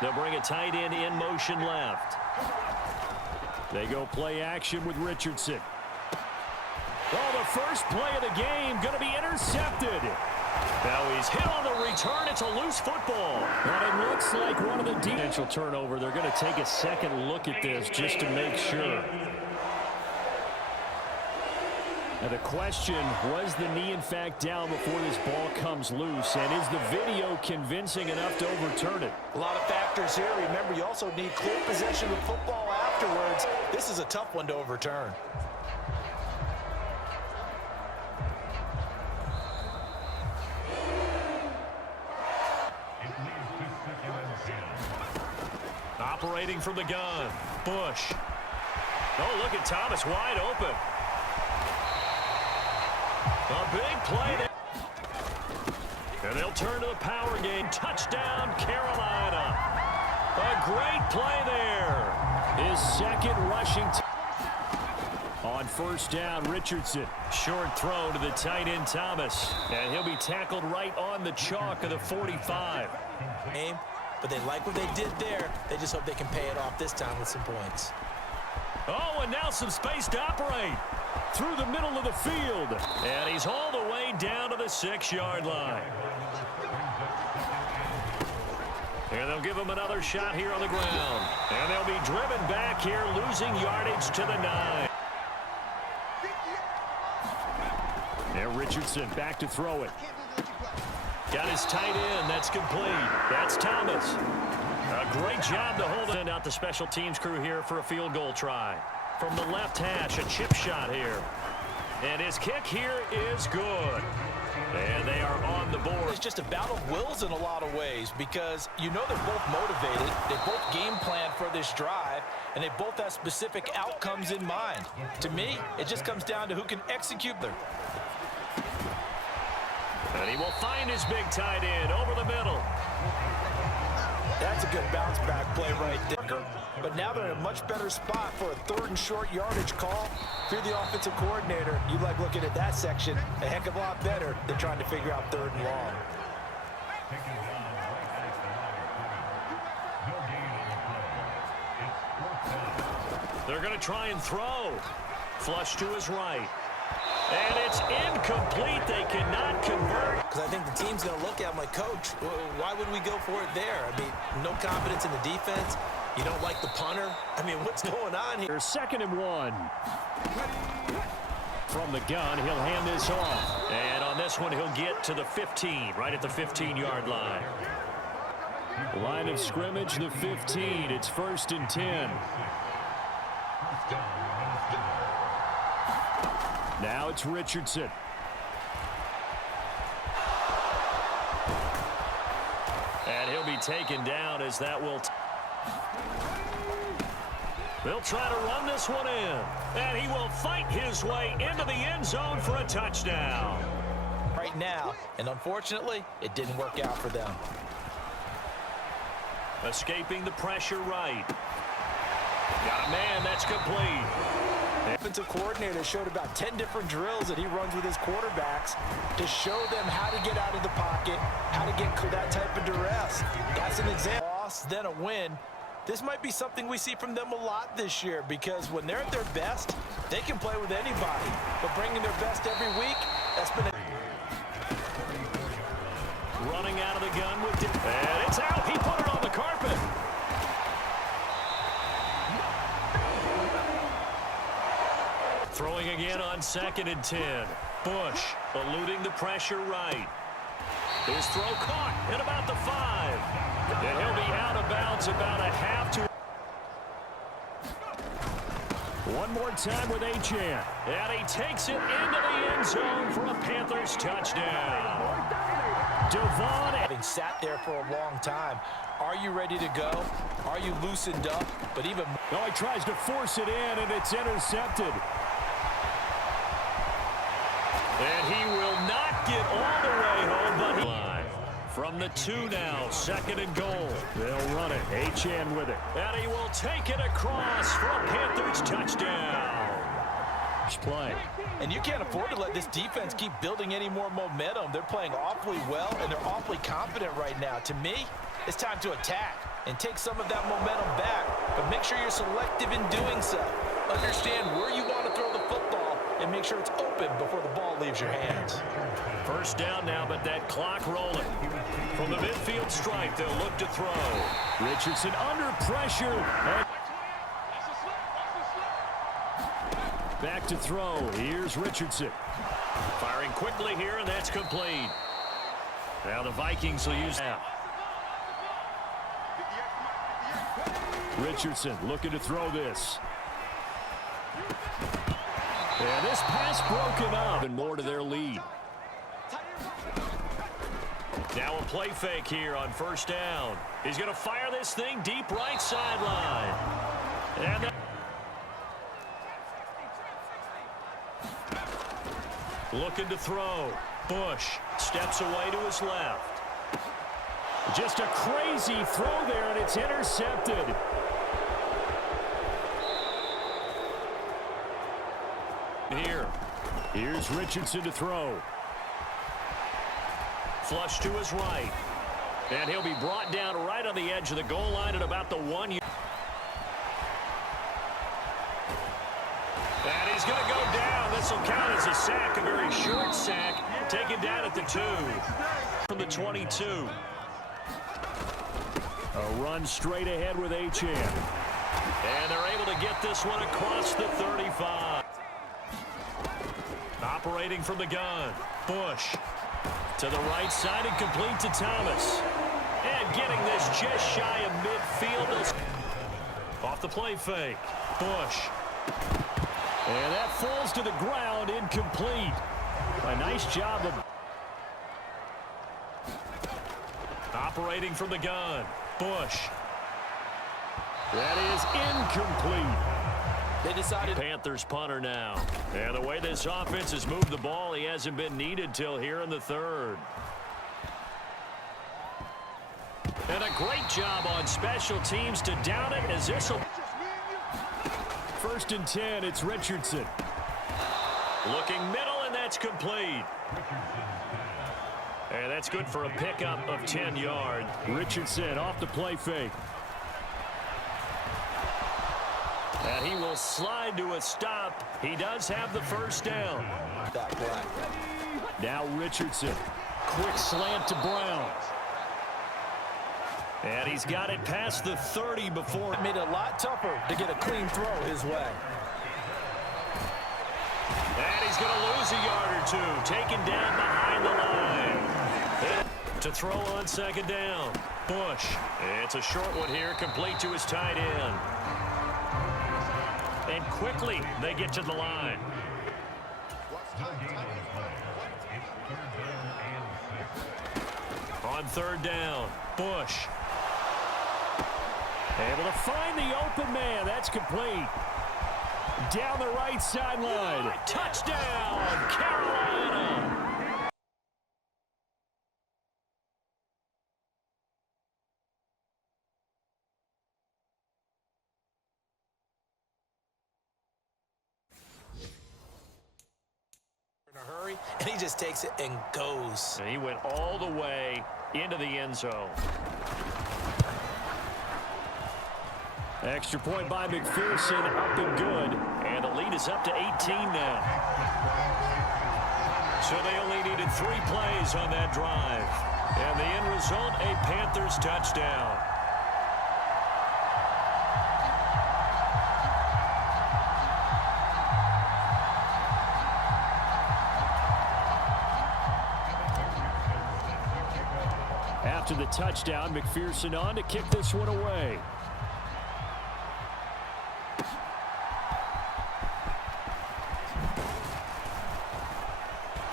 They'll bring a tight end in motion left. They go play action with Richardson. Oh, the first play of the game going to be intercepted. Now he's hit on the return. It's a loose football. And it looks like one of the potential turnover. They're going to take a second look at this just to make sure. Now the question, was the knee in fact down before this ball comes loose? And is the video convincing enough to overturn it? A lot of factors here. Remember, you also need clear possession of football afterwards. This is a tough one to overturn. Operating from the gun, Bush. Oh, look at Thomas wide open. A big play there. And they'll turn to the power game. Touchdown, Carolina. A great play there. His second rushing. On first down, Richardson. Short throw to the tight end, Thomas. And he'll be tackled right on the chalk of the 45. But they like what they did there. They just hope they can pay it off this time with some points. Oh, and now some space to operate through the middle of the field. And he's all the way down to the 6-yard line. And they'll give him another shot here on the ground. And they'll be driven back here, losing yardage to the 9. And Richardson back to throw it. Got his tight end. That's complete. That's Thomas. A great job to hold it. Send out the special teams crew here for a field goal try. From the left hash, a chip shot here. And his kick here is good. And they are on the board. It's just a battle of wills in a lot of ways because you know they're both motivated. They both game plan for this drive, and they both have specific outcomes in mind. To me, it just comes down to who can execute them. And he will find his big tight end over the middle. That's a good bounce back play right there. But now they're in a much better spot for a 3rd and short yardage call. If you're the offensive coordinator, you like looking at that section a heck of a lot better than trying to figure out 3rd and long. They're going to try and throw. Flush to his right. And it's incomplete. They cannot convert. Because I think the team's going to look at him like, Coach, why would we go for it there? I mean, no confidence in the defense. You don't like the punter. I mean, what's going on here? 2nd and 1. From the gun, he'll hand this off. And on this one, he'll get to the 15, right at the 15-yard line. Line of scrimmage, the 15. It's 1st and 10. Now it's Richardson. And he'll be taken down as that will... They'll try to run this one in. And he will fight his way into the end zone for a touchdown. Right now, and unfortunately, it didn't work out for them. Escaping the pressure right. Got a man, that's complete. The offensive coordinator showed about 10 different drills that he runs with his quarterbacks to show them how to get out of the pocket, how to get that type of duress. That's an example. Loss, then a win. This might be something we see from them a lot this year because when they're at their best, they can play with anybody. But bringing their best every week, that's been running out of the gun with it. And it's out. He put it on the carpet. Throwing again on 2nd and 10. Bush eluding the pressure right. His throw caught at about the 5. And he'll be out of bounds about a half to. One more time with Achane. And he takes it into the end zone for a Panthers touchdown. Devon having sat there for a long time. Are you ready to go? Are you loosened up? But even no, he tries to force it in, and it's intercepted. And he will not get all the way home, but he... From the 2 now, 2nd and goal. They'll run it. Achane with it. And he will take it across for a Panthers touchdown. Play. And you can't afford to let this defense keep building any more momentum. They're playing awfully well, and they're awfully confident right now. To me, It's time to attack and take some of that momentum back, but make sure you're selective in doing so. Understand where you want to throw the football and make sure it's open before the ball leaves your hands. First down now, but that clock rolling. From the midfield stripe, they'll look to throw. Richardson under pressure. And back to throw. Here's Richardson. Firing quickly here, and that's complete. Now the Vikings will use that. Richardson looking to throw this. And this pass broken up. And more to their lead. Now a play fake here on first down. He's going to fire this thing deep right sideline. And looking to throw. Bush steps away to his left. Just a crazy throw there, and it's intercepted. Here's Richardson to throw. Flush to his right. And he'll be brought down right on the edge of the goal line at about the 1 yard. And he's going to go down. This will count as a sack, a very short sack. Taken down at the 2. From the 22. A run straight ahead with Achane. And they're able to get this one across the 35. Operating from the gun. Bush. To the right side and complete to Thomas. And getting this just shy of midfield. Off the play fake. Bush. And that falls to the ground, incomplete. A nice job of operating from the gun. Bush. That is incomplete. They decided. Panthers punter now. And the way this offense has moved the ball, he hasn't been needed till here in the third. And a great job on special teams to down it as this will. First and 10, it's Richardson. Looking middle, and that's complete. And that's good for a pickup of 10 yards. Richardson off the play fake. And he will slide to a stop. He does have the first down. Now Richardson. Quick slant to Brown. And he's got it past the 30 before. It made it a lot tougher to get a clean throw his way. And he's going to lose a yard or two. Taken down behind the line. To throw on second down. Bush. It's a short one here, complete to his tight end. And quickly they get to the line. On third down, Bush. Able to find the open man. That's complete. Down the right sideline. Touchdown, Carolina. In a hurry, and he just takes it and goes. And he went all the way into the end zone. Extra point by McPherson, up and good. And the lead is up to 18 now. So they only needed 3 plays on that drive. And the end result, a Panthers touchdown. After the touchdown, McPherson on to kick this one away.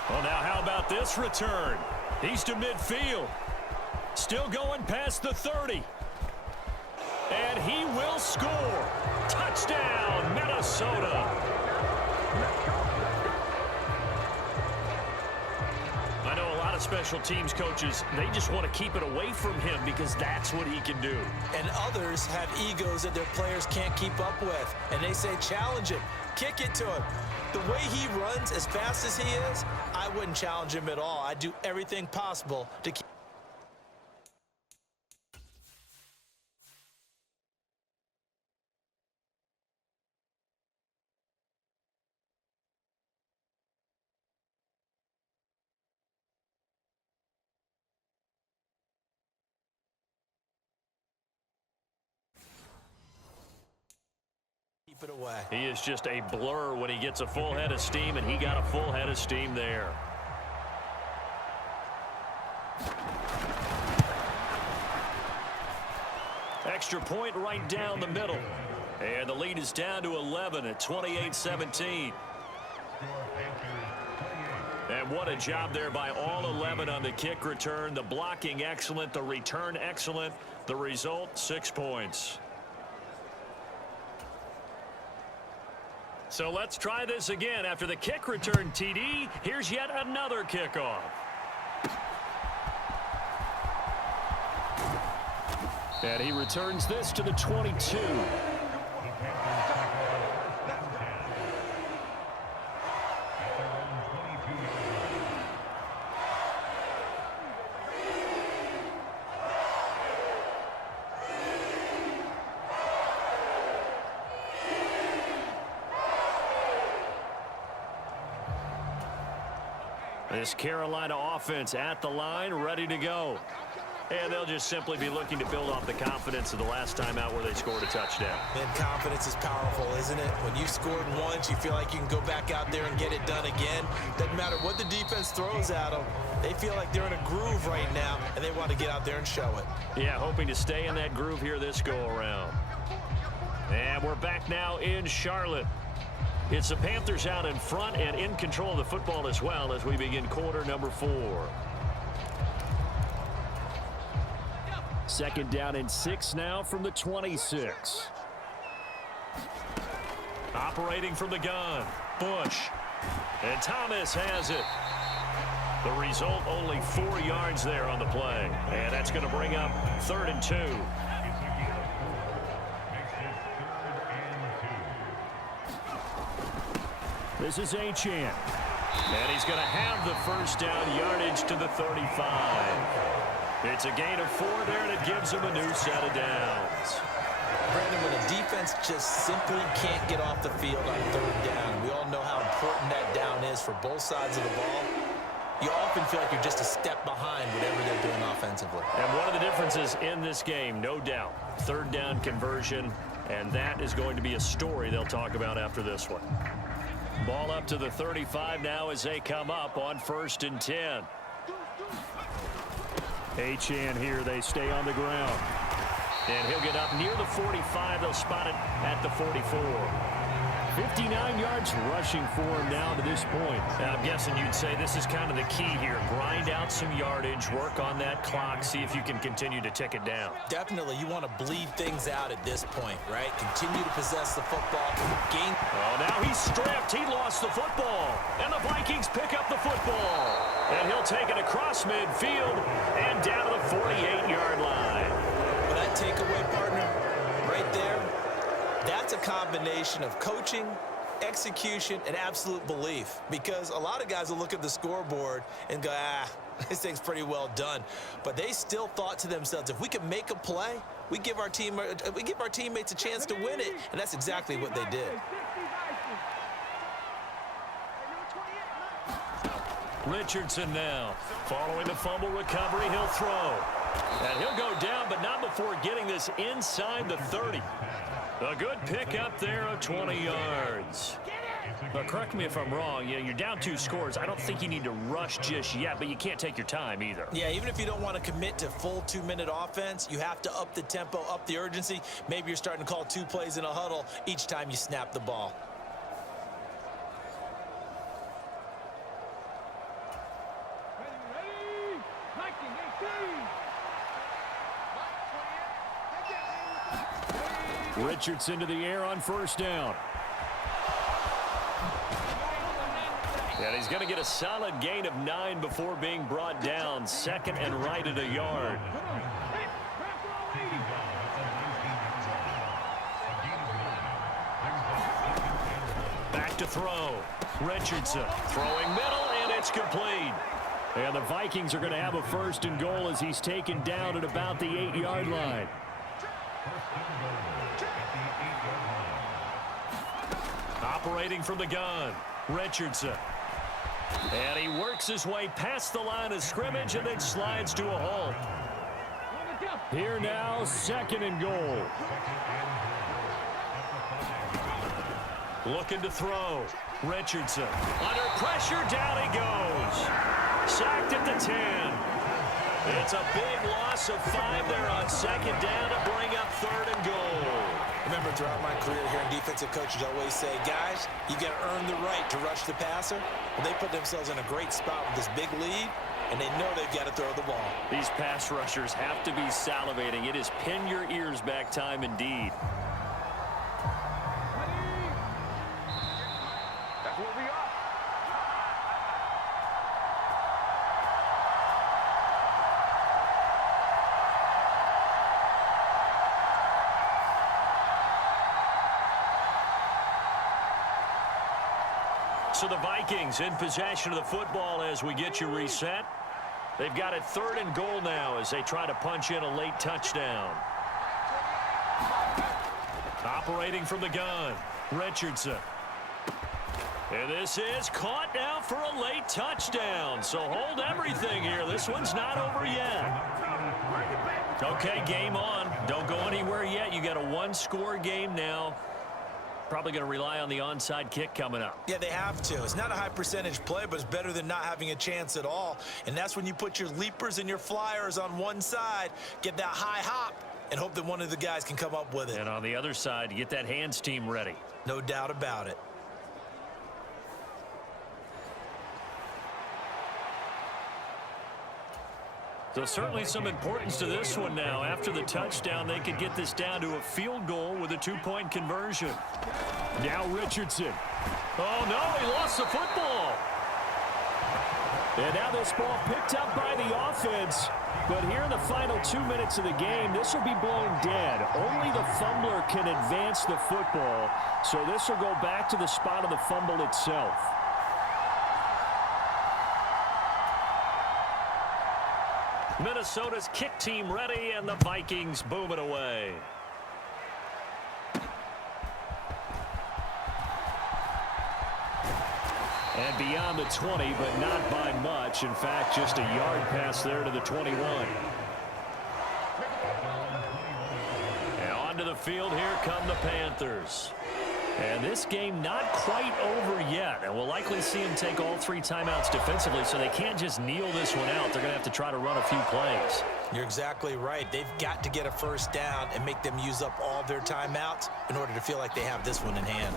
Well, now how about this return? He's to midfield. Still going past the 30. And he will score. Touchdown, Minnesota. I know a lot of special teams coaches, they just want to keep it away from him because that's what he can do. And others have egos that their players can't keep up with. And they say, challenge him. Kick it to him. The way he runs as fast as he is, I wouldn't challenge him at all. I'd do everything possible to keep. Keep it away. He is just a blur when he gets a full head of steam, and he got a full head of steam there. Extra point right down the middle. And the lead is down to 11 at 28-17. And what a job there by all 11 on the kick return. The blocking excellent, the return excellent. The result, 6 points. So let's try this again. After the kick return TD, here's yet another kickoff. And he returns this to the 22. This Carolina offense at the line, ready to go. And they'll just simply be looking to build off the confidence of the last time out where they scored a touchdown. And confidence is powerful, isn't it? When you scored once, you feel like you can go back out there and get it done again. Doesn't matter what the defense throws at them. They feel like they're in a groove right now, and they want to get out there and show it. Yeah, hoping to stay in that groove here this go-around. And we're back now in Charlotte. It's the Panthers out in front and in control of the football as well as we begin quarter number 4. Second down and 6 now from the 26. Operating from the gun, Bush. And Thomas has it. The result, only 4 yards there on the play. And that's going to bring up 3rd and 2. This is Achane. And he's going to have the first down, yardage to the 35. It's a gain of 4 there, and it gives him a new set of downs. Brandon, when a defense just simply can't get off the field on 3rd down, we all know how important that down is for both sides of the ball. You often feel like you're just a step behind whatever they're doing offensively. And one of the differences in this game, no doubt, 3rd down conversion, and that is going to be a story they'll talk about after this one. Ball up to the 35 now as they come up on 1st and 10. Achane here, they stay on the ground. And he'll get up near the 45. They'll spot it at the 44. 59 yards rushing for him now to this point. Now, I'm guessing you'd say this is kind of the key here. Grind out some yardage, work on that clock, see if you can continue to tick it down. Definitely, you want to bleed things out at this point, right? Continue to possess the football. Gain. Oh, now he's stripped. He lost the football. And the Vikings pick up the football. And he'll take it across midfield and down to the 48-yard line. Well, that takeaway, partner, right there, that's a combination of coaching, execution, and absolute belief. Because a lot of guys will look at the scoreboard and go, this thing's pretty well done. But they still thought to themselves, if we can make a play, we give our teammates a chance to win it. And that's exactly what they did. Richardson now. Following the fumble recovery, he'll throw. And he'll go down, but not before getting this inside the 30. A good pickup there of 20 yards. But correct me if I'm wrong. You're down 2 scores. I don't think you need to rush just yet, but you can't take your time either. Yeah, even if you don't want to commit to full 2-minute offense, you have to up the tempo, up the urgency. Maybe you're starting to call 2 plays in a huddle each time you snap the ball. Richardson to the air on 1st down. And he's going to get a solid gain of 9 before being brought down. 2nd and right at a yard. Back to throw. Richardson throwing middle, and it's complete. And the Vikings are going to have a 1st and goal as he's taken down at about the 8-yard line. Operating from the gun, Richardson. And he works his way past the line of scrimmage and then slides to a halt. Here now, 2nd and goal. Looking to throw. Richardson. Under pressure, down he goes. Sacked at the 10. It's a big loss of 5 there on second down to bring up 3rd and goal. Remember, throughout my career here, defensive coaches always say, guys, you got to earn the right to rush the passer. Well, they put themselves in a great spot with this big lead, and they know they've got to throw the ball. These pass rushers have to be salivating. It is pin your ears back time indeed. That's what we are. So the Vikings in possession of the football as we get you reset. They've got it 3rd and goal now as they try to punch in a late touchdown. Operating from the gun, Richardson. And this is caught now for a late touchdown. So hold everything here. This one's not over yet. Okay, game on. Don't go anywhere yet. You got a 1-score game now. Probably going to rely on the onside kick coming up. Yeah, they have to. It's not a high percentage play, but it's better than not having a chance at all. And that's when you put your leapers and your flyers on one side, get that high hop, and hope that one of the guys can come up with it. And on the other side, get that hands team ready. No doubt about it. So certainly some importance to this one now. After the touchdown, they could get this down to a field goal with a 2-point conversion. Now Richardson. Oh, no, he lost the football. And now this ball picked up by the offense. But here in the final 2 minutes of the game, this will be blown dead. Only the fumbler can advance the football. So this will go back to the spot of the fumble itself. Minnesota's kick team ready, and the Vikings boom it away. And beyond the 20, but not by much. In fact, just a yard pass there to the 21. And onto the field, here come the Panthers. And this game not quite over yet. And we'll likely see them take all 3 timeouts defensively, so they can't just kneel this one out. They're going to have to try to run a few plays. You're exactly right. They've got to get a first down and make them use up all their timeouts in order to feel like they have this one in hand.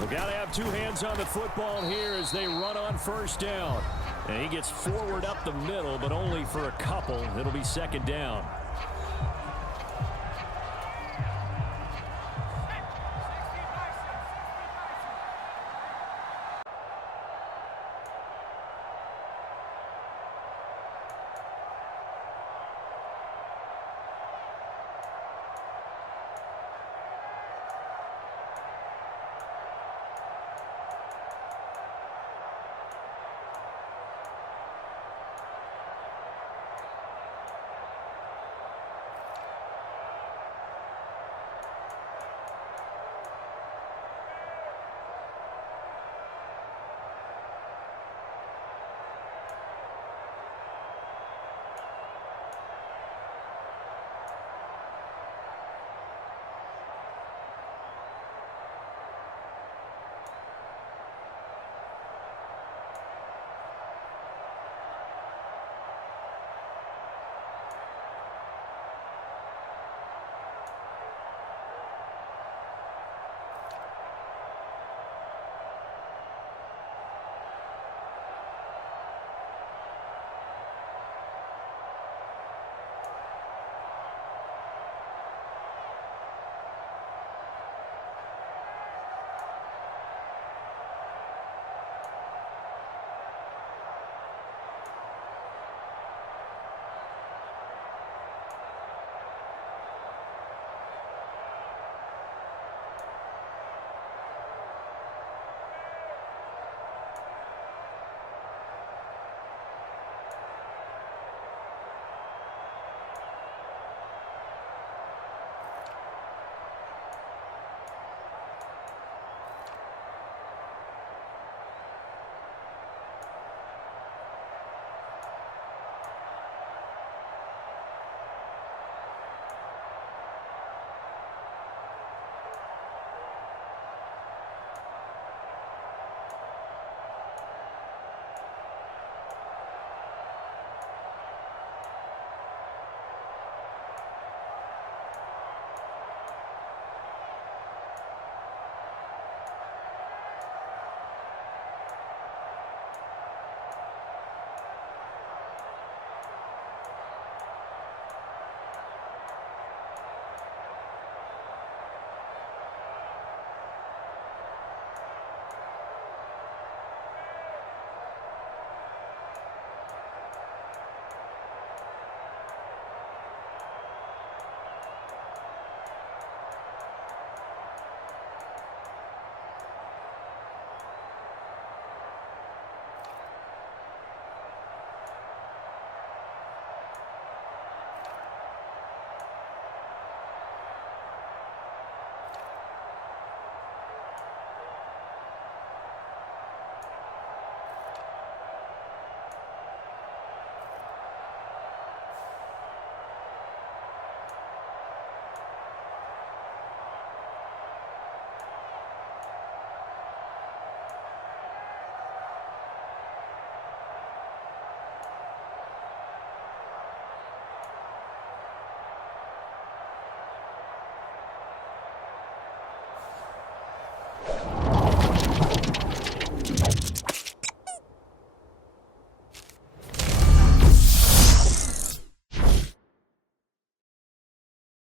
They've got to have 2 hands on the football here as they run on first down. And he gets forward up the middle, but only for a couple. It'll be second down.